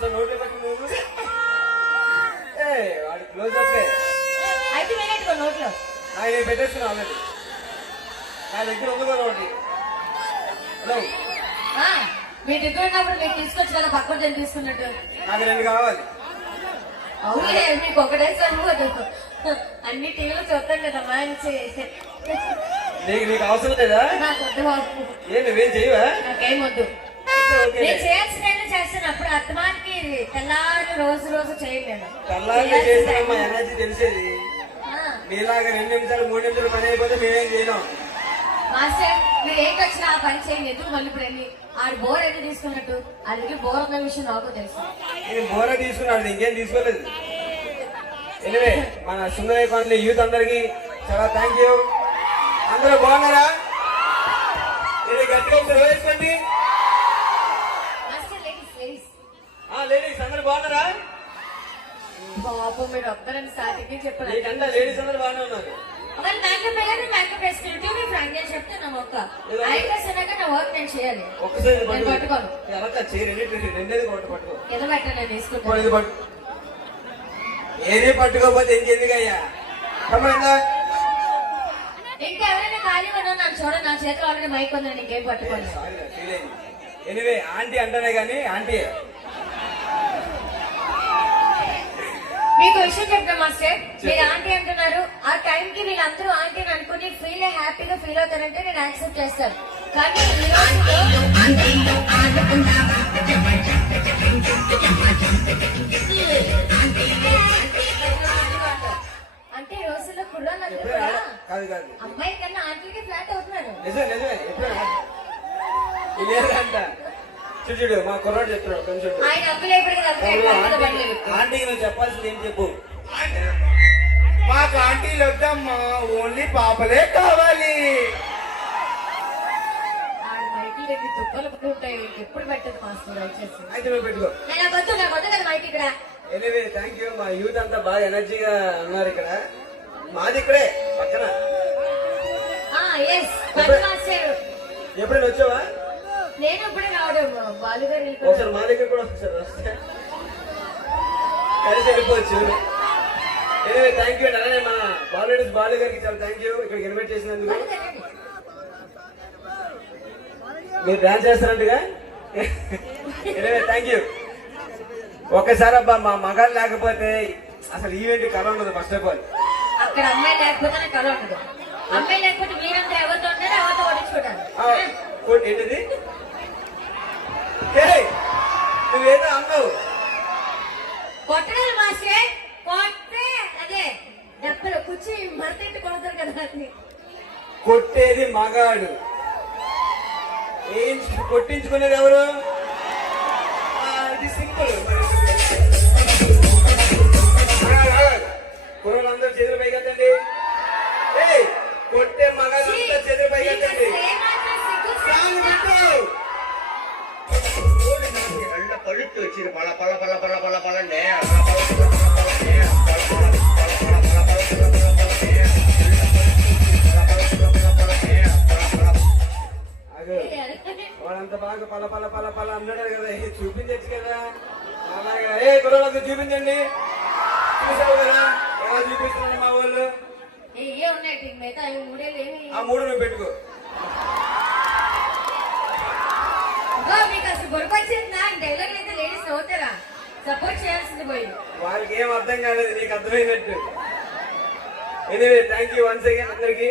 So నోట్లో పెట్టి నువ్వు వాడి క్లోజ్ అప్ అయితే వేరేట్టుకో నోట్లో. నేను పెట్టేస్తున్నా ఆల్రెడీ. నా దగ్గర ఉంది కూడా ఒకటి. హలో మీ దగ్గర ఉన్నప్పుడు మీకు తీసుకొచ్చి కదా పక్కన తీసుకున్నట్టు. నాకు 2 కావాలి. అవునే మీకు ఒకటే సరిపోదు. అన్ని టీవీలు చూస్తాం కదా మంచి. నీకు అవసరం లేదా? నాకు వద్దు బాబు. నువ్వేం చేయవా? నాకేం వద్దు. నేను చేయాల్సిన చేస్తాను. అప్పుడు అత్తమానికి తెల్లారి రోజు చేయలేను. తెల్లారి చేస్తానమ్మా, ఎనర్జీ తెలిసేది. మీలాగా 2 నిమిషాలు 3 నిమిషాలు పని అయిపోతే మేమేం చేయను. మాస్టర్ మీరు ఏంటి వచ్చినా ఆ పని చేయండి. ఎందుకు మళ్ళీ ఇప్పుడు వెళ్ళి ఆడు బోర్ అయితే తీసుకున్నట్టు. అది బోర్ ఉన్న విషయం నాకు తెలుసు. నేను బోరే తీసుకున్నాడు, ఇంకేం తీసుకోలేదు. ఎనివే మన సుందరయ్య కాలనీ యూత్ అందరికి చాలా థ్యాంక్ యూ. అందరూ బాగున్నారా? ఇది గట్టిగా వేసుకోండి. లేడీస్ అందరూ బాగున్నారా? బాబు మీరు ఒక్కరని సాటికి చెప్పారు. లేడీస్ అందరూ బాగానే ఉన్నారు. మేకప్ వేసుకుంటే నేను చెప్తాను. నా మొక్క అయిపోయినాక నా వర్క్ నేను చేయాలి. ఒక్కసారి పట్టుకోను ఎద పెట్ట నేను తీసుకుంటాను. ఏది పట్టుకోపోతే ఇంకెందుకయ్యా? ఇంకెవరైనా ఖాళీ ఉన్నా నాకు చూడండి. నా చేతిలో ఆల్రెడీ మైక్ ఉంది. నీకేం పట్టుకోండి. ఎనివే ఆంటీ అంటానే కానీ ఆంటీ మీకు విషయం చెప్తాం మాస్టర్. మీరు ఆంటీ అంటున్నారు. ఆ టైంకి వీళ్ళందరూ ఆంటీ అని అనుకుని హ్యాపీగా ఫీల్ అవుతారంటే నేను యాక్సెప్ట్ చేస్తాను. కానీ అంటే ఈ రోజుల్లో కుర్రాళ్ళందరూ కూడా అమ్మాయి కన్నా ఆంటీకి ఫ్లాట్ అవుతున్నారు. చూడు మా కుర్రాడు చెప్తున్నాడు కొంచెం. ఆంటీకి నువ్వు చెప్పాల్సింది ఏం చెప్పు. మాకు ఆంటీలు వద్దమ్మా, ఓన్లీ పాపలే కావాలి. ఎప్పుడు పెట్టదు మాస్టర్. అయితే నువ్వు పెట్టుకో. Anyway thank you. మా యూత్ అంతా బాగా ఎనర్జీగా ఉన్నారు ఇక్కడ. మాది ఇక్కడే పక్కన. ఎప్పుడైనా వచ్చావా? నేను ఇప్పుడే రావడం. బాలుగారు ఒకసారి మా దగ్గర కూడా ఒకసారి వస్తే కలిసి వెళ్ళిపోవచ్చు. Anyway thank you. అలానే మన బాలు గారికి చాలా థ్యాంక్ యూ ఇక్కడికి ఇన్వైట్ చేసినందుకు. మీరు డాన్స్ చేస్తారంటగా. Anyway thank you. ఒక్కసారి అబ్బా మా మగాళ్ళు లేకపోతే అసలు ఈవెంట్ కళ ఉండదు. ఫస్ట్ ఆఫ్ ఆల్ అక్కడ అమ్మాయి లేకపోతే కళ ఉండదు. అమ్మాయి లేకపోతే మీరంతా ఎవరితో ఉంటారో ఎవరితో ఓడించుకుంటారు. ఏంటిది? నువ్వేదో అన్నావు. కొట్టడాలి మాస్టర్. కొట్టే అదే డబ్బులు కూర్చి మరతెట్టు కొడతారు కదా. కొట్టేది మగాడు, కొట్టించుకునేది ఎవరు? ఇది సింపుల్. కుర్రలందరూ చేతులు పైకెత్తండి. కొట్టే మగాడు చేతులు పైకెత్తండి. పழுத்து வச்சு பல பல பல பல பல பலன்னு వాడంత బాగా పల పల పల పల అన్నాడు కదా. చూపించచ్చు కదా అలాగా. కుర్రలంతా చూపించండి. చూసావు కదా ఎలా చూపిస్తున్నాడు మా వాళ్ళు. ఆ 3 నువ్వు పెట్టుకో. మీకు అసలు గొడవచ్చిందా? డైలాగ్ అయితే లేడీస్ అవుతారా? సపోర్ట్ చేయాల్సింది పోయి. వారికి ఏం అర్థం కాలేదు, నీకు అర్థమైనట్టు. Anyway thank you once again అందరికి.